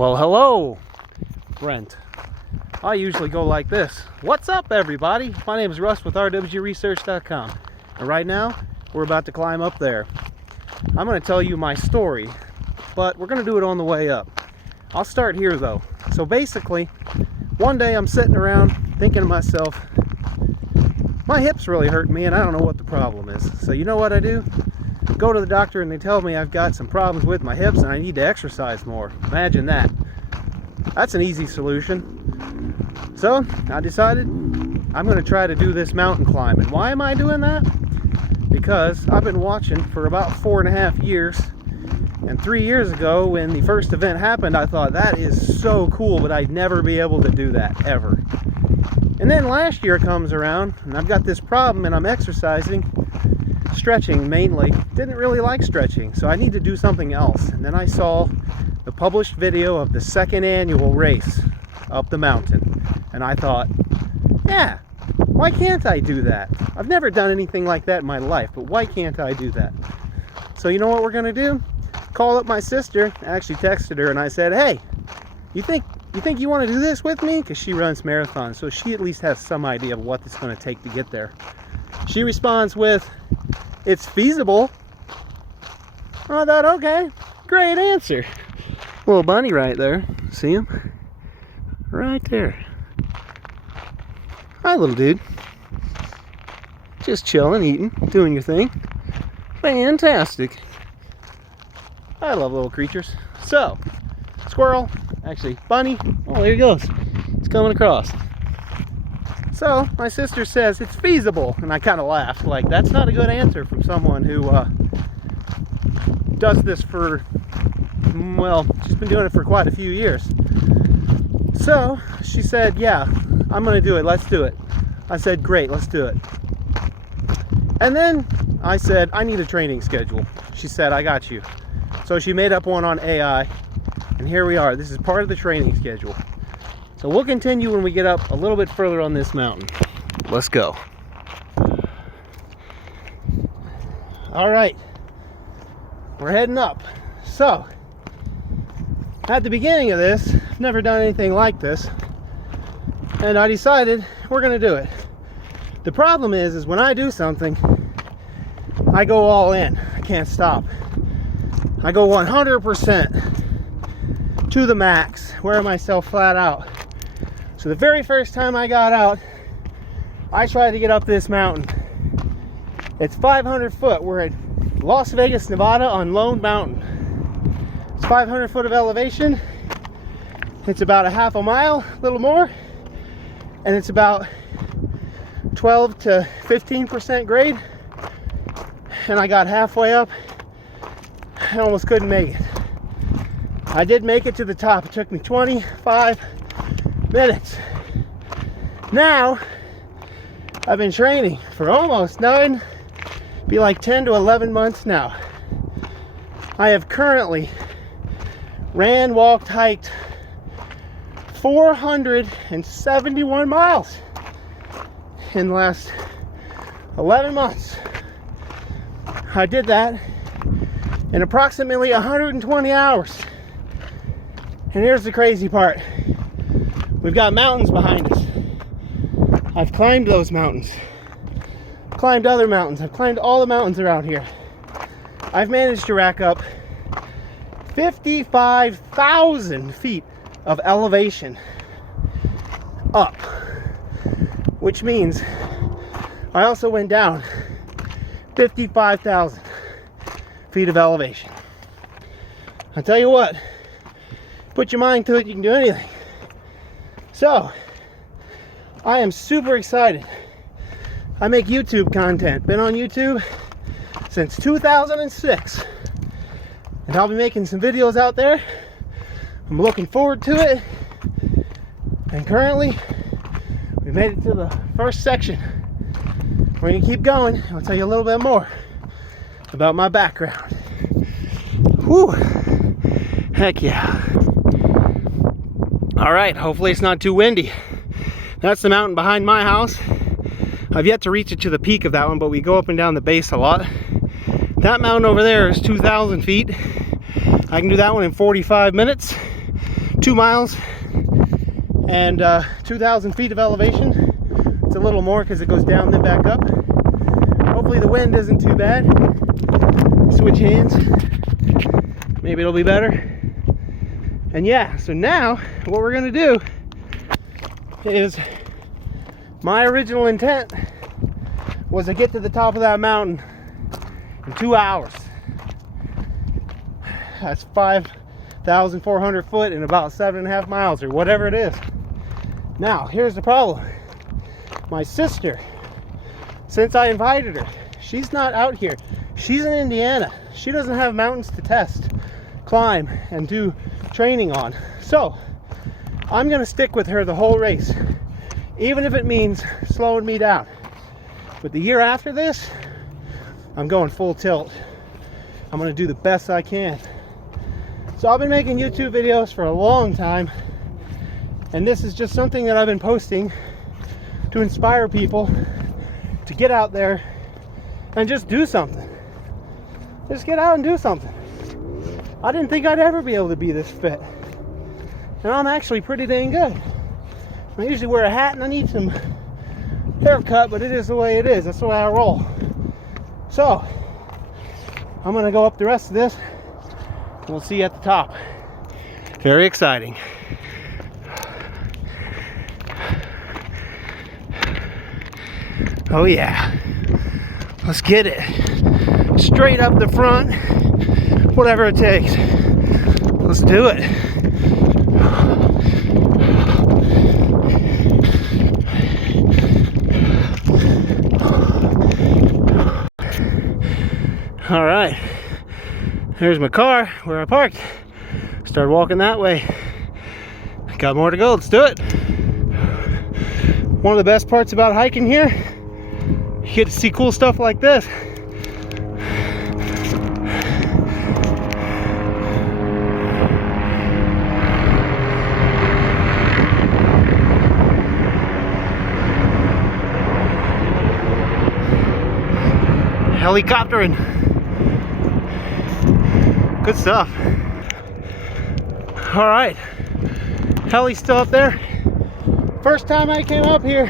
Well, hello, Brent. I usually go like this. What's up, everybody? My name is Russ with rwresearch.com. And right now, we're about to climb up there. I'm going to tell you my story, but we're going to do it on the way up. I'll start here, though. So basically, one day I'm sitting around thinking to myself, my hip's really hurting me and I don't know what the problem is. So you know what I do? Go to the doctor and they tell me I've got some problems with my hips and I need to exercise more. Imagine that. That's an easy solution. So I decided I'm going to try to do this mountain climb. And why am I doing that? Because I've been watching for about 4.5 years. And 3 years ago, when the first event happened, I thought that is so cool, but I'd never be able to do that ever. And then last year comes around and I've got this problem and I'm exercising, stretching mainly. Didn't really like stretching, so I need to do something else. And then I saw the published video of the second annual race up the mountain. And I thought, yeah, why can't I do that? I've never done anything like that in my life, but why can't I do that? So you know what we're gonna do? Call up my sister. I actually texted her and I said, hey, you think you want to do this with me? Because she runs marathons, so she at least has some idea of what it's going to take to get there. She responds with, it's feasible. I thought, okay, great answer. Little bunny right there. See him? Right there. Hi, little dude. Just chilling, eating, doing your thing. Fantastic. I love little creatures. So, squirrel, actually bunny. Oh, there he goes. It's coming across. So, my sister says it's feasible, and I kind of laughed. Like, that's not a good answer from someone who does this for, well, she's been doing it for quite a few years. So, she said, yeah, I'm going to do it. Let's do it. I said, great, let's do it. And then I said, I need a training schedule. She said, I got you. So she made up one on AI, and here we are. This is part of the training schedule. So we'll continue when we get up a little bit further on this mountain. Let's go. All right, we're heading up. So, at the beginning of this, I've never done anything like this, and I decided we're gonna do it. The problem is when I do something, I go all in. I can't stop. I go 100% to the max, wear myself flat out. So the very first time I got out, I tried to get up this mountain. It's 500 foot. We're at Las Vegas, Nevada on Lone Mountain. It's 500 foot of elevation. It's about a half a mile, a little more. And it's about 12 to 15% grade. And I got halfway up. I almost couldn't make it. I did make it to the top. It took me 25 minutes. Now, I've been training for almost 10 to 11 months now. I have currently ran, walked, hiked 471 miles in the last 11 months. I did that in approximately 120 hours. And here's the crazy part. We've got mountains behind us. I've climbed those mountains. Climbed other mountains. I've climbed all the mountains around here. I've managed to rack up 55,000 feet of elevation up. Which means I also went down 55,000 feet of elevation. I'll tell you what, put your mind to it, you can do anything. So, I am super excited. I make YouTube content, been on YouTube since 2006. And I'll be making some videos out there. I'm looking forward to it. And currently, we made it to the first section. We're gonna keep going. I'll tell you a little bit more about my background. Whew. Heck yeah. All right, hopefully it's not too windy. That's the mountain behind my house. I've yet to reach it to the peak of that one, but we go up and down the base a lot. That mountain over there is 2,000 feet. I can do that one in 45 minutes. 2 miles and 2,000 feet of elevation. It's a little more because it goes down then back up. Hopefully the wind isn't too bad. Switch hands. Maybe it'll be better. And yeah, so now what we're gonna do is, my original intent was to get to the top of that mountain in 2 hours. That's 5,400 foot in about 7.5 miles or whatever it is. Now, here's the problem. My sister, since I invited her, she's not out here. She's in Indiana. She doesn't have mountains to test, climb, and do training on. So, I'm gonna stick with her the whole race, even if it means slowing me down. But the year after this, I'm going full tilt. I'm gonna do the best I can. So I've been making YouTube videos for a long time, and this is just something that I've been posting to inspire people to get out there and just do something. Just get out and do something. I didn't think I'd ever be able to be this fit, and I'm actually pretty dang good. I usually wear a hat and I need some haircut, but it is the way it is. That's the way I roll. So I'm gonna go up the rest of this and we'll see you at the top. Very exciting. Oh yeah, let's get it. Straight up the front, whatever it takes. Let's do it. All right, there's my car where I parked. Started walking that way. Got more to go, let's do it. One of the best parts about hiking here, you get to see cool stuff like this. Helicoptering. Good stuff. All right, heli's still up there. First time I came up here,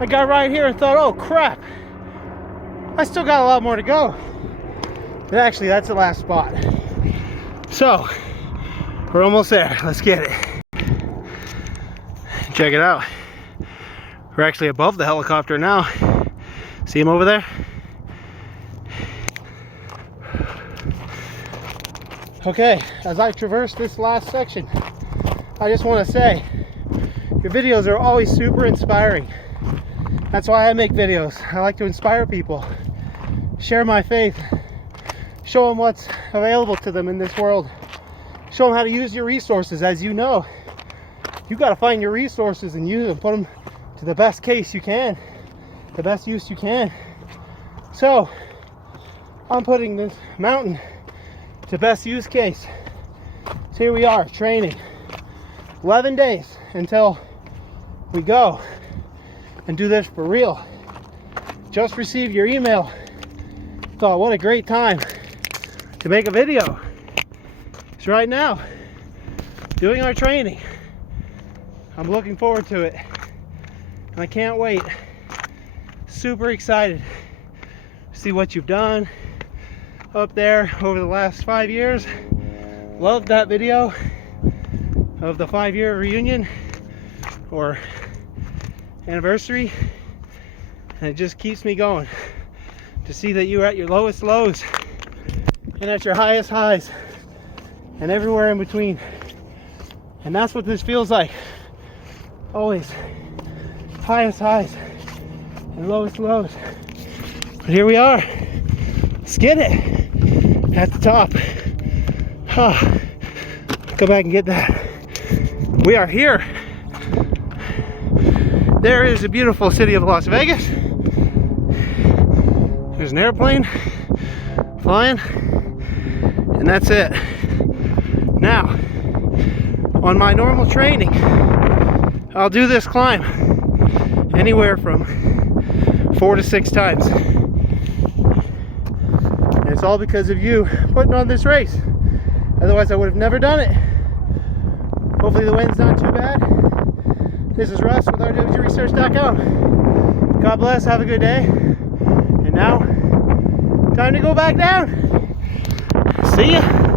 I got right here and thought, oh crap, I still got a lot more to go. And actually, that's the last spot. So, we're almost there. Let's get it. Check it out. We're actually above the helicopter now. See him over there? Okay, as I traverse this last section, I just want to say, your videos are always super inspiring. That's why I make videos. I like to inspire people, share my faith, show them what's available to them in this world, show them how to use your resources. As you know, you got to find your resources and use them, put them to the best case you can, the best use you can. So, I'm putting this mountain to best use case. So here we are, training. 11 days until we go and do this for real. Just received your email. Thought, what a great time to make a video. So right now, doing our training. I'm looking forward to it. And I can't wait. Super excited to see what you've done up there over the last 5 years. Loved that video of the 5-year reunion or anniversary, and it just keeps me going to see that you were at your lowest lows and at your highest highs and everywhere in between. And that's what this feels like. Always highest highs and lowest lows. But here we are. Let's get it. At the top. Go back and get that. We are here. There is the beautiful city of Las Vegas. There's an airplane flying, and that's it. Now, on my normal training, I'll do this climb anywhere from 4 to 6 times. And it's all because of you putting on this race. Otherwise I would have never done it. Hopefully the wind's not too bad. This is Russ with rwresearch.com. God bless, have a good day. And now, time to go back down. See ya.